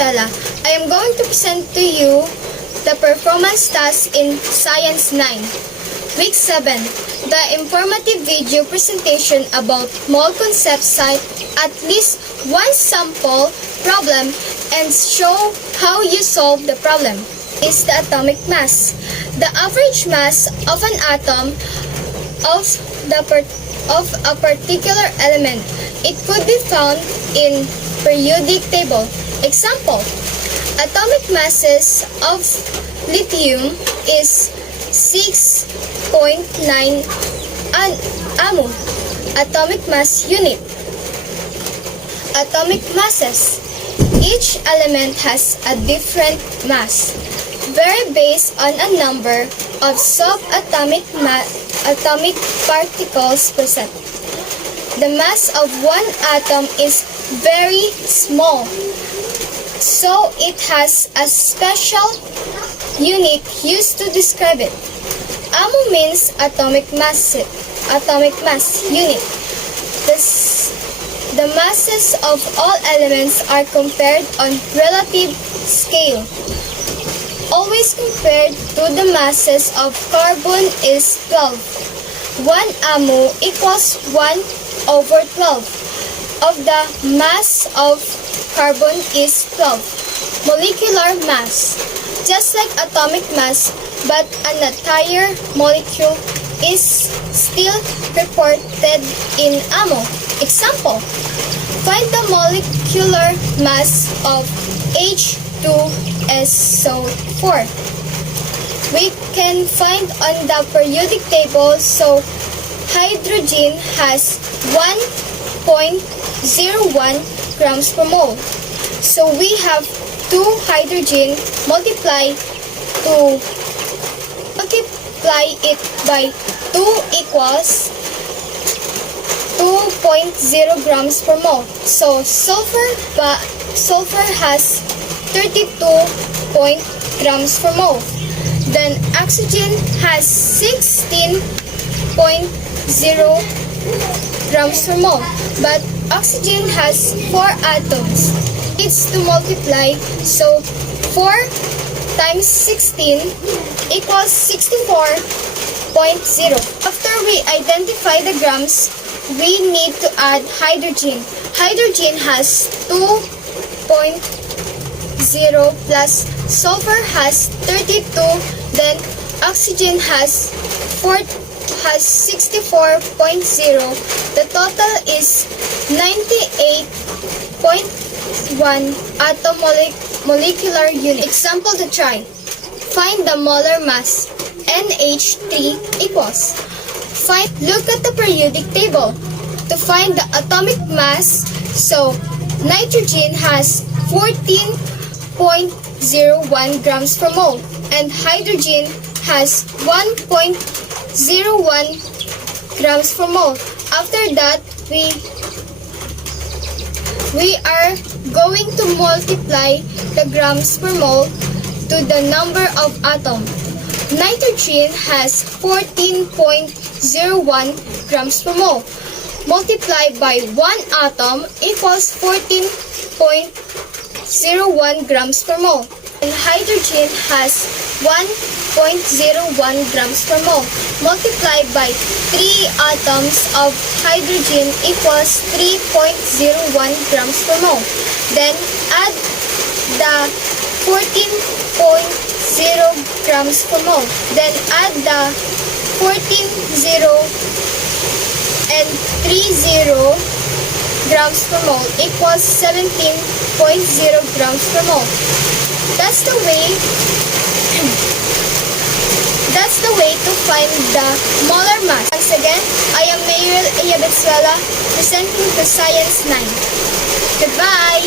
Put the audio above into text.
Venezuela. I am going to present to you the performance task in Science 9, Week 7. The informative video presentation about mole concept cite at least one sample problem and show how you solve the problem. Is the atomic mass. The average mass of an atom of a particular element. It could be found in periodic table. Example: atomic masses of lithium is 6.9 AMU. Atomic mass unit. Atomic masses. Each element has a different mass, vary based on a number of subatomic atomic particles present. The mass of one atom is very small, so it has a special unit used to describe it. AMU means atomic mass unit. The masses of all elements are compared on relative scale. Always compared to the masses of carbon is 12. 1 AMU equals 1/12 of the mass of carbon is 12. Molecular mass. Just like atomic mass, but an entire molecule is still reported in AMU. Example: find the molecular mass of H2SO4. We can find on the periodic table, so hydrogen has 1.01 grams per mole. So we have 2 hydrogen multiply it by 2 equals 2.0 grams per mole. So sulfur has 32 grams per mole. Then oxygen has 16.0 grams per mole. But oxygen has 4 atoms. It's to multiply, so 4 times 16 equals 64.0. After we identify the grams, we need to add hydrogen. Hydrogen has 2.0 plus sulfur has 32, then oxygen has 64.0. The total is 98.1 atom molecular unit. Example to try. Find the molar mass. NH3 equals. Look at the periodic table to find the atomic mass. So nitrogen has 14.01 grams per mole and hydrogen has 1.01 grams per mole. After that, we are going to multiply the grams per mole to the number of atoms. Nitrogen has 14.01 grams per mole. Multiplied by 1 atom equals 14.01 grams per mole. And hydrogen has 1.01 grams per mole. Multiplied by 3 atoms of hydrogen equals 3.01 grams per mole. Then add the 14.0 grams per mole. Then add the 14.0 and 30 grams per mole equals 17.0 grams per mole. That's the way to find the molar mass. Once again, I am Venezuela, presenting to Science 9. Goodbye!